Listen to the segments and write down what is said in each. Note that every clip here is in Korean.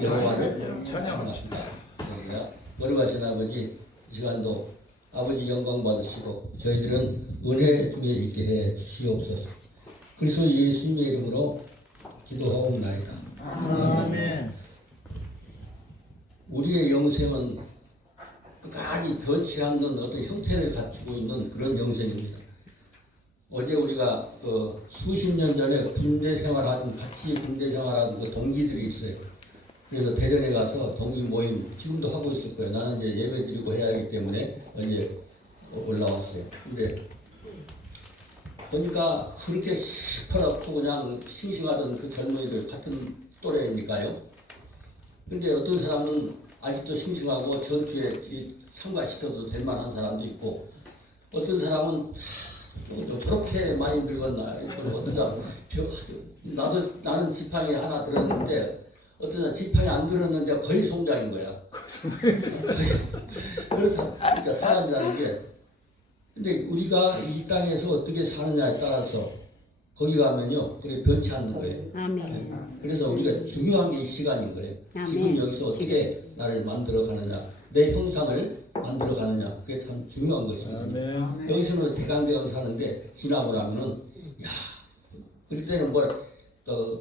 여호와를 찬양합시다. 거룩하신 아버지, 이 시간도 아버지 영광 받으시고 저희들은 은혜 중에 있게 해 주시옵소서. 그리스도 예수님의 이름으로 기도하옵나이다. 아멘. 우리의 영생은 끝까지 변치 않는 어떤 형태를 갖추고 있는 그런 영생입니다. 어제 우리가 수십 년 전에 군대 생활하던 같이 군대 생활하던 그 동기들이 있어요. 그래서 대전에 가서 동기 모임 지금도 하고 있을 거예요. 나는 이제 예배 드리고 해야 하기 때문에 이제 올라왔어요. 근데 보니까 그렇게 시퍼렇고 그냥 싱싱하던 그 젊은이들 같은 또래니까요. 근데 어떤 사람은 아직도 싱싱하고 전투에 참가시켜도 될 만한 사람도 있고, 어떤 사람은 저렇게 많이 늙었나. 어떤 사람 나는 지팡이 하나 들었는데 어떤 사람 지팡이 안 들었는데 거의 송장인 거야. 그래서 그러니까 사람이라는 게, 근데 우리가 이 땅에서 어떻게 사느냐에 따라서 거기 가면요, 그게 변치 않는 거예요. 아멘. 그래서 우리가 중요한 게 이 시간인 거예요. 아멘. 지금 여기서 어떻게 나를 만들어 가느냐, 내 형상을 만들어 가느냐, 그게 참 중요한 것입니다. 아멘. 여기서는 대강대강 사는데 지나고 나면은, 야, 그때는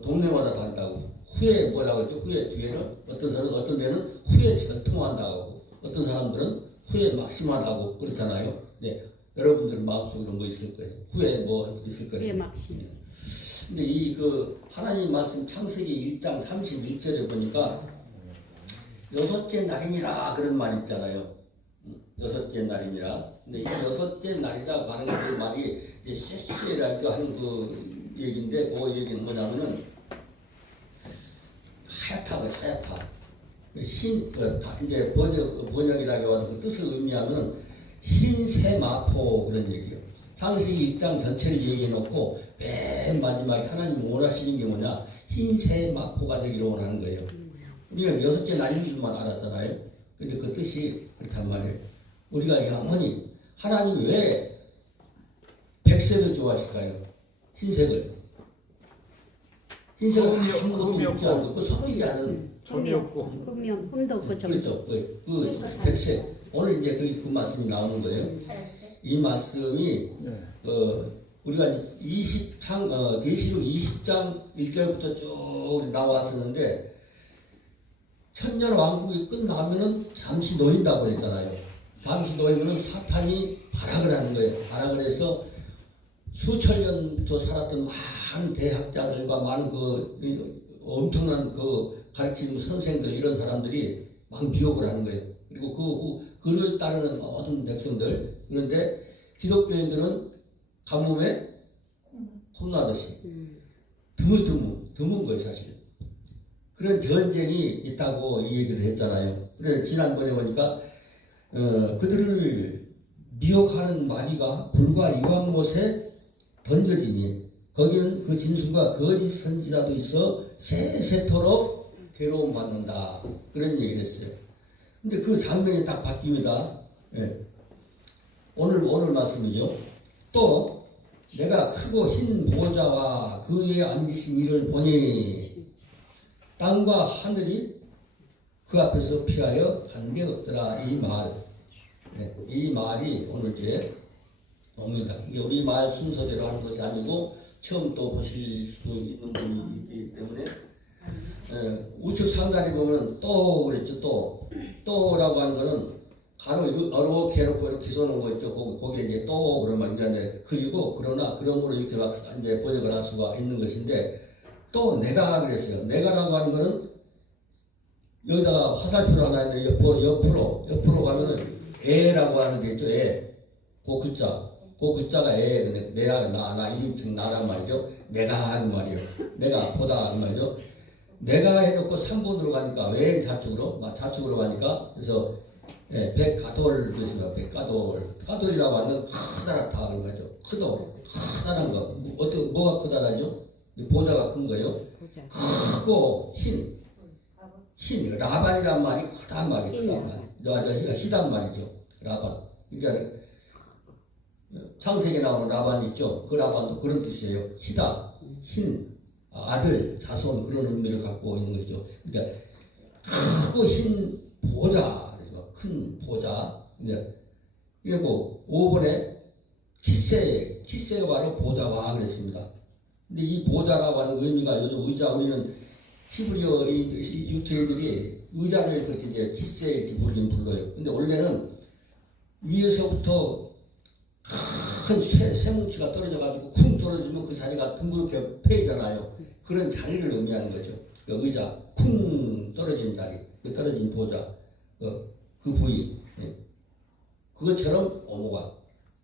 동네마다 다르다고. 후에 뭐라고 했죠? 후에 뒤에는 어떤 사람은 어떤 데는 후에 전통한다고, 어떤 사람들은 후에 막심하다고 그렇잖아요. 네, 여러분들 마음속에 뭐 있을 거예요? 후에 뭐 있을 거예요? 후에 막심. 근데 하나님 말씀 창세기 1장 31절에 보니까 여섯째 날이니라 그런 말 있잖아요. 여섯째 날이니라. 근데 이 여섯째 날이라고 하는 그 말이 이제 쉐쉐라고 하는 그 얘기인데, 그 얘기는 뭐냐면은 하얗다. 이제 번역이라고 하는 그 뜻을 의미하면 흰새 마포 그런 얘기예요. 창세기 1장 전체를 얘기해 놓고 맨 마지막에 하나님 원하시는 게 뭐냐, 흰새 마포가 되기를 원하는 거예요. 우리가 여섯째 날인 줄만 알았잖아요. 근데 그 뜻이 그렇단 말이에요. 우리가 영원히, 하나님 왜 백색을 좋아하실까요? 흰색을 아무것도 묻지 않고 그 섞이지 않은, 흠이 없고 흠도 없고 점. 그렇죠. 그 백색. 오늘 이제 그 말씀이 나오는 거예요. 이 말씀이 우리가 이제 계시록 20장 1절부터 쭉 나왔었는데, 천년 왕국이 끝나면은 잠시 놓인다고 그랬잖아요. 잠시 놓이면은 사탄이 발악을 하는 거예요. 발악을 해서 수천 년부터 살았던 많은 대학자들과 많은 엄청난 가르치는 선생들, 이런 사람들이 막 미혹을 하는 거예요. 그리고 그를 따르는 모든 백성들, 그런데 기독교인들은 가뭄에 콩나듯이 드문 거예요, 사실. 그런 전쟁이 있다고 이 얘기를 했잖아요. 그래서 지난번에 보니까 그들을 미혹하는 마귀가 불과 유황못에 던져지니 거기는 그 짐승과 거짓 선지자도 있어 세세토록 괴로움 받는다, 그런 얘기를 했어요. 근데 그 장면이 딱 바뀝니다. 예. 오늘 말씀이죠. 또 내가 크고 흰 보좌와 그 위에 앉으신 이를 보니 땅과 하늘이 그 앞에서 피하여 관계없더라. 이 말이 오늘 이제 옵니다. 이게 우리 말 순서대로 하는 것이 아니고 처음 또 보실 수도 있는 분이기 때문에, 우측 상단에 보면 또 그랬죠. 또라고 하는 거는 가로 이렇게 해놓고 이렇게 써놓은 거 있죠. 거기에 이제 또 그런 말인데, 그리고 그러므로 이렇게 막 이제 번역을 할 수가 있는 것인데, 또 내가 그랬어요. 내가라고 하는 거는 여기다가 화살표로 하나 있는데 옆으로 가면은 애라고 하는 게 있죠. 애. 그 글자가 애. 근데 내가 나 1인칭 나란 말이죠. 내가 하는 말이에요. 내가 보다 하는 말이죠. 내가 해놓고 3번으로 가니까 왜 좌측으로 가니까, 그래서 백가돌 그랬습니다. 가돌이라고 하면 크다랗다 그런 거죠. 크다란 거. 뭐가 크다라죠? 보좌가 큰 거예요. 크고 흰 라반이란 말이 크단 말이에요. 희단 말이죠. 라반. 그러니까 창세기에 나오는 라반 있죠. 그 라반도 그런 뜻이에요. 희다, 흰, 아들, 자손, 그런 의미를 갖고 있는 것이죠. 그러니까 크고 흰 보좌, 그래서 큰 보좌. 그리고 5번에 키세가 바로 보좌와 그랬습니다. 근데 이 보좌라고 하는 의미가 요즘 의자, 우리는 히브리어 유태인들이 의자를 그렇게 이제 키세 이렇게 불러요. 근데 원래는 위에서부터 큰 쇠뭉치가 떨어져가지고 쿵 떨어지면 그 자리가 둥그렇게 패이잖아요. 그런 자리를 의미하는 거죠. 그 의자, 쿵 떨어진 자리, 그 떨어진 보좌, 그 부위. 그것처럼 오모가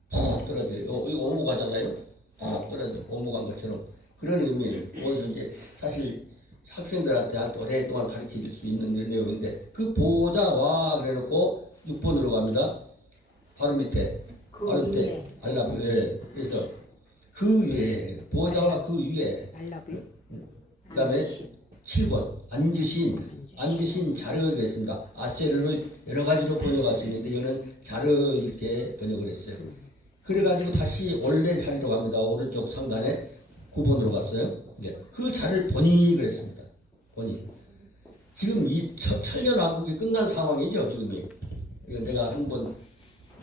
푹 떨어져요. 이거 오모가잖아요. 푹 떨어져, 오모간 것처럼. 그런 의미예요. 그래서 이제 사실 학생들한테 오랫동안 가르칠 수 있는 내용인데, 그 보좌와 그래놓고 6번으로 갑니다. 바로 밑에. 바로 밑에. 알라뷰. 그래서 그 위에, 보좌와 그 위에. 알라뷰. 그 다음에 7번. 앉으신 자르가 됐습니다. 아세르를 여러 가지로 번역할 수 있는데, 이거는 자르 이렇게 번역을 했어요. 그래가지고 다시 원래 자리로 갑니다. 오른쪽 상단에 9번으로 갔어요. 그 자리를 보니 그랬습니다. 보니. 지금 이 천년왕국이 끝난 상황이죠, 지금이. 이거 내가 한번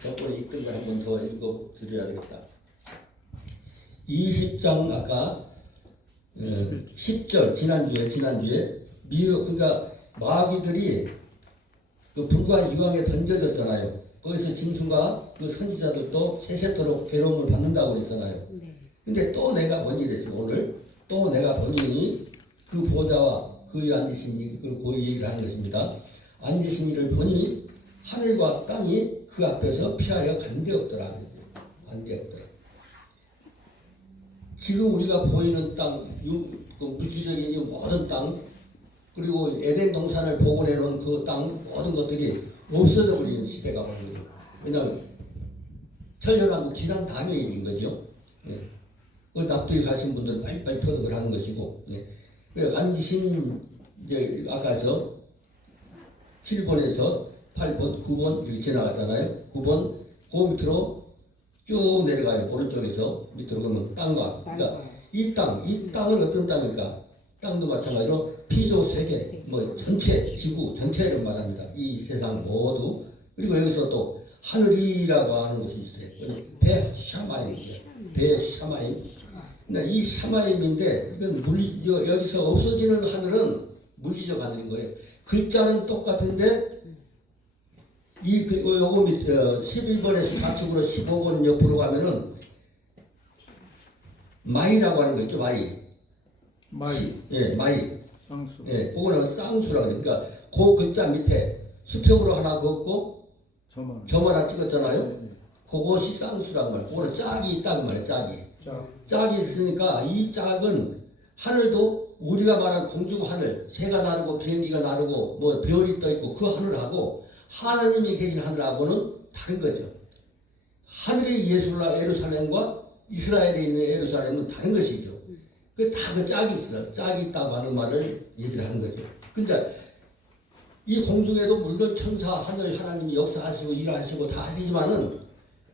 저번에 읽던 걸 한 번 더 읽어드려야 되겠다. 20장 아까 10절 지난주에 그러니까 마귀들이 그 불과 유황에 던져졌잖아요. 거기서 짐승과 그 선지자들도 세세토록 괴로움을 받는다고 그랬잖아요. 근데 또 내가 보니 이랬어요. 오늘 또 내가 보니 그 보좌와 그 위에 앉으신 그 고위 얘기를 하는 것입니다. 앉으신 이를 보니 하늘과 땅이 그 앞에서 피하여 간데없더라. 간데없더라. 지금 우리가 보이는 땅, 그 물질적인 모든 땅, 그리고 에덴 동산을 복원해 놓은 그 땅, 모든 것들이 없어져 버리는 시대가 오는 거죠. 왜냐하면 천년왕국 지난 다음에 일인 거죠. 그 납득이 가신 분들은 빨리빨리 터득을 하는 것이고, 그래서 앉으신 이제 아까서 7번에서 8번, 9번 이렇게 지나갔잖아요. 9번 그 밑으로 쭉 내려가요. 오른쪽에서 밑으로 가면 땅과. 그러니까 이 땅은 어떤 땅일까? 땅도 마찬가지로 피조 세계, 뭐 전체 지구 전체를 말합니다. 이 세상 모두. 그리고 여기서 또 하늘이라고 하는 것이 있어요. 베샤마임이죠. 베샤마임. 근데 이 샤마임인데 이건 여기서 없어지는 하늘은 물리적 하늘인 거예요. 글자는 똑같은데 요거 밑 12번에서 좌측으로 15번 옆으로 가면은 마이라고 하는 거 있죠. 마이. 마이. 쌍수. 그거는 쌍수라고 해요. 그러니까 그 글자 밑에 수평으로 하나 그었고 점 하나 찍었잖아요. 그것이 쌍수라고 말이에요. 그거는 짝이 있다고 말이에요. 짝이 있으니까 이 짝은 하늘도 우리가 말한 공중 하늘, 새가 나르고 비행기가 나르고 뭐 별이 떠 있고 그 하늘하고 하나님이 계신 하늘하고는 다른 거죠. 하늘의 예루살렘과 이스라엘에 있는 예루살렘은 다른 것이죠. 그 짝이 있어요. 짝이 있다고 하는 말을 얘기를 하는 거죠. 근데 이 공중에도 물론 천사, 하늘, 하나님이 역사하시고 일하시고 다 하시지만은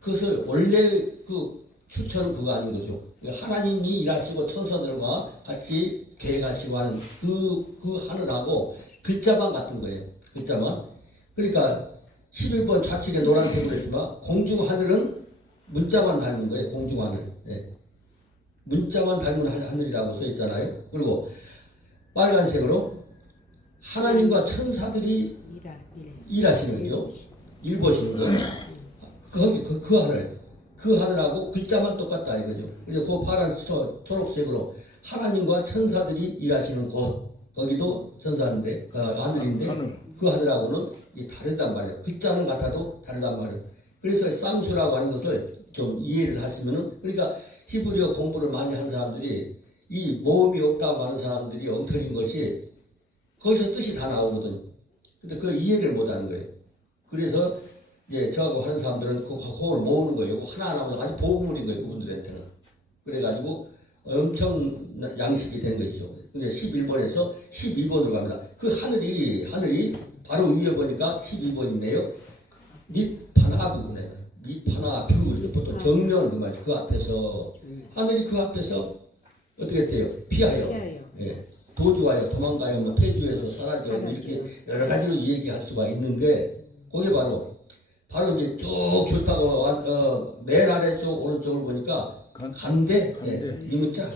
그것을 원래 그 추천 그거 아닌 거죠. 하나님이 일하시고 천사들과 같이 계획하시고 하는 그 하늘하고 글자만 같은 거예요. 글자만. 그러니까 11번 좌측에 노란색으로 했지만 공중 하늘은 문자만 닮은 거예요. 공중 하늘. 문자만 닮은 하늘이라고 써 있잖아요. 그리고 빨간색으로 하나님과 천사들이 일하시는 거죠. 일 보시는 거예요. 그 하늘. 그 하늘하고 글자만 똑같다 이거죠. 그래서 그 파란 초록색으로 하나님과 천사들이 일하시는 곳, 거기도 천사인데 하늘인데 그 하늘하고는 다르단 말이에요. 글자는 같아도 다르단 말이에요. 그래서 쌍수라고 하는 것을 좀 이해를 하시면은, 그러니까 히브리어 공부를 많이 한 사람들이 이 모음이 없다고 하는 사람들이 엉터리인 것이 거기서 뜻이 다 나오거든요. 근데 그걸 이해를 못 하는 거예요. 그래서 이제 저하고 하는 사람들은 그 호흡을 모으는 거예요. 하나하나 아주 보물인 거예요. 그분들한테는. 그래가지고 엄청 양식이 된 것이죠. 근데 11번에서 12번으로 갑니다. 그 하늘이 바로 위에 보니까 12번인데요. 미파나부네. 미파나뷰. 보통 정면 그 말이죠. 그 앞에서. 하늘이 그 앞에서 어떻게 돼요? 피하여. 도주하여 도망가여 뭐 폐주해서 사라져 뭐 이렇게 여러 가지로 얘기할 수가 있는데 그게 바로 이제 쭉 줄다가 맨 아래쪽 오른쪽을 보니까 간대, 니문자.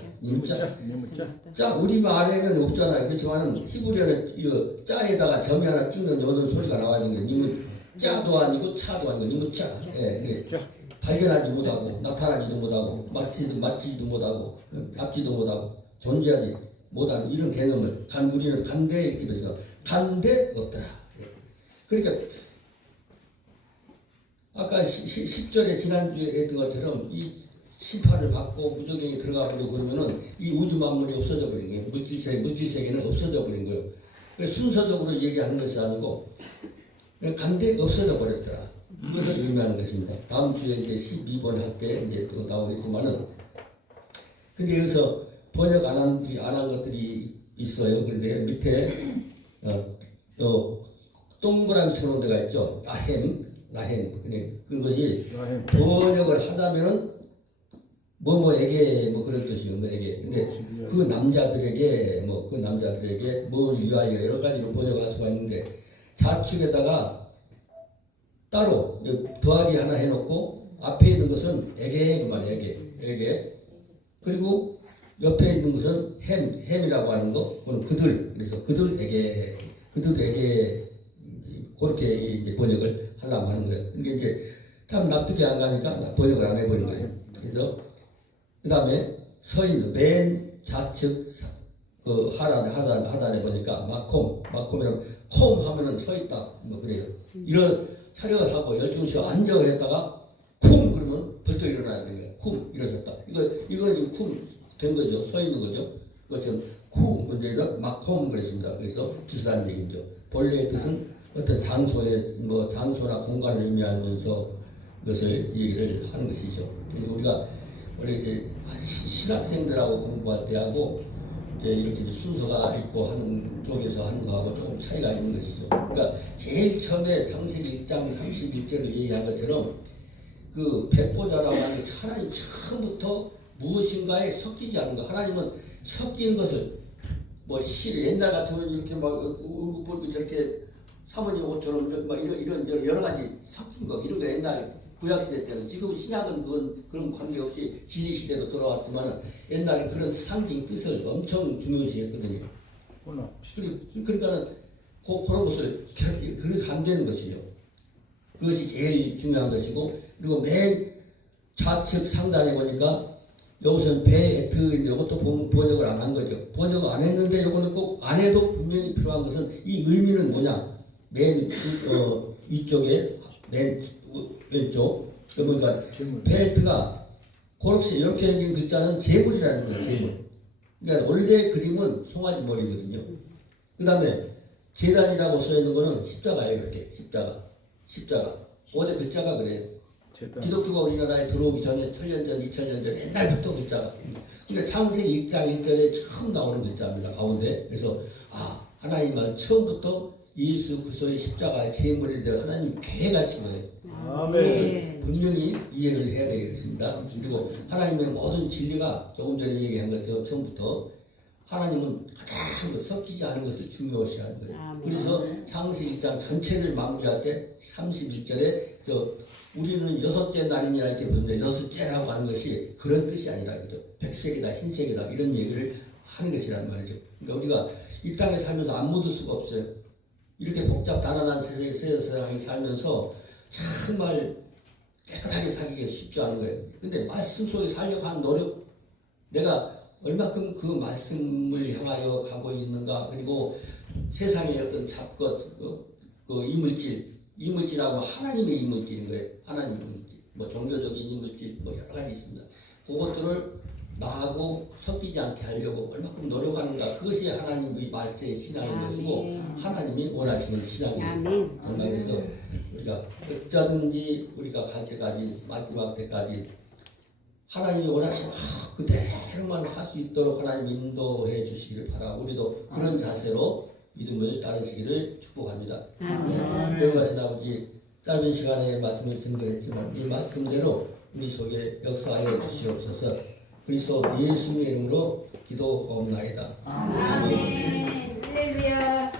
자, 우리말에는 없잖아요. 그렇지만 히브리어는 이 자에다가 점이 하나 찍는 요런 소리가 나와야 되는 게 니문 자도 아니고 차도 아니고 니문자. 예, 그래. 발견하지 못하고 나타나지도 못하고 맞지도 못하고 잡지도 못하고 존재하지 못하는 이런 개념을 우리는 간대 이렇게 배워서 간대 없더라. 그러니까 아까 10절에 지난주에 했던 것처럼 이 심판을 받고 무적행에 들어가 버리고 그러면은 이 우주 만물이 없어져 버린 거예요. 물질 세계는 없어져 버린 거예요. 그래서 순서적으로 얘기하는 것이 아니고 간대 없어져 버렸더라. 이것을 의미하는 것입니다. 다음 주에 이제 12번 할 때 이제 또 나오겠지만은 근데 여기서 번역 안 한 것들이 있어요. 그런데 밑에 동그라미 쳐놓은 데가 있죠. 라햄. 그것이 번역을 하다면은 뭐에게 뭐 그런 뜻이요. 뭐에게. 근데 그 남자들에게 뭘 위하여 여러 가지로 번역할 수가 있는데 좌측에다가 따로 더하기 하나 해놓고 앞에 있는 것은 에게 그 말이에요. 에게. 그리고 옆에 있는 것은 햄이라고 하는 거. 그건 그들. 그래서 그들에게 그렇게 이제 번역을 하려고 하는 거예요. 그러니까 이제 참 납득이 안 가니까 번역을 안 해버린 거예요. 그래서 그 다음에 서 있는 맨 좌측 그 하단에 보니까 마콤이라면 콤 하면은 서 있다 뭐 그래요. 이런 차려가 하고 열중시어 앉아 했다가 쿵 그러면 벌떡 일어나야 되는 거예요. 쿵 일어섰다. 이건 지금 쿵 된 거죠. 서 있는 거죠. 그것처럼 쿵 근데 마콤 그랬습니다. 그래서 비슷한 얘기죠. 본래의 뜻은 어떤 장소나 공간을 의미하면서 그것을 얘기를 하는 것이죠. 그래서 우리가 원래 이제 신학생들하고 공부할 때하고 이제 이렇게 이제 순서가 있고 하는 쪽에서 하는 거하고 조금 차이가 있는 것이죠. 그러니까 제일 처음에 창세기 1장 31절을 얘기한 것처럼 그 백보자라고 하는 게 하나님 처음부터 무엇인가에 섞이지 않은 거. 하나님은 섞인 것을 옛날 같으면 이렇게 막 얼굴 볼때 저렇게 사모님 옷처럼 막 이런 여러 가지 섞인 거 이런 거 옛날 구약시대 때는 지금 신약은 그런 관계없이 진리시대로 돌아왔지만 옛날에 그런 상징 뜻을 엄청 중요시 했거든요. 그러니까는 그런 것을 그렇게 안 되는 것이죠. 그것이 제일 중요한 것이고 그리고 맨 좌측 상단에 보니까 여기서는 배트 이것도 번역을 안 한 거죠. 번역을 안 했는데 이거는 꼭 안 해도 분명히 필요한 것은 이 의미는 뭐냐? 맨 위쪽에 맨 왼쪽 그러니까 베트가 고록스 이렇게 생긴 글자는 재물이라는 거예요. 재물. 그러니까 원래 그림은 송아지 머리거든요. 그 다음에 제단이라고 써 있는 거는 십자가예요. 이렇게 십자가. 원래 글자가 그래요. 기독교가 우리나라에 들어오기 전에 1000년 전, 2000년 전 옛날부터 글자가. 그러니까 창세기 1장 1절에 처음 나오는 글자입니다. 가운데. 그래서 하나님은 처음부터 예수 그리스도의 십자가의 제물에 대해 하나님 계획하신 거예요. 아멘. 분명히 이해를 해야 되겠습니다. 그리고 하나님의 모든 진리가 조금 전에 얘기한 것처럼 처음부터 하나님은 가장 섞이지 않은 것을 중요시하는 거예요. 그래서 창세기 1장 전체를 마무리할 때 31절에 우리는 여섯째 날이냐 이렇게 보는데 여섯째라고 하는 것이 그런 뜻이 아니라 그죠. 백색이다 흰색이다 이런 얘기를 하는 것이란 말이죠. 그러니까 우리가 이 땅에 살면서 안 묻을 수가 없어요. 이렇게 복잡 단단한 세상에 살면서 정말 깨끗하게 살기가 쉽지 않은 거예요. 근데 말씀 속에 살려고 하는 노력, 내가 얼마큼 그 말씀을 향하여 가고 있는가, 그리고 세상의 어떤 잡것, 그 이물질하고 하나님의 이물질인 거예요. 하나님의 이물질, 종교적인 이물질, 여러 가지 있습니다. 그것들을 나하고 섞이지 않게 하려고 얼마큼 노력하는가, 그것이 하나님의 말세의 신앙인 것이고 하나님이 원하시는 신앙이에요. 정말 그래서 우리가 어쩌든지 우리가 갈 때까지 마지막 때까지 하나님이 원하시는 그대로만 살 수 있도록 하나님 인도해 주시기를 바라고 우리도 그런 자세로 믿음을 따르시기를 축복합니다. 배우가신 아버지, 짧은 시간에 말씀을 증거했지만 이 말씀대로 우리 속에 역사하여 주시옵소서. 그리스도 예수님의 이름으로 기도하옵나이다. 아멘. 할렐루야.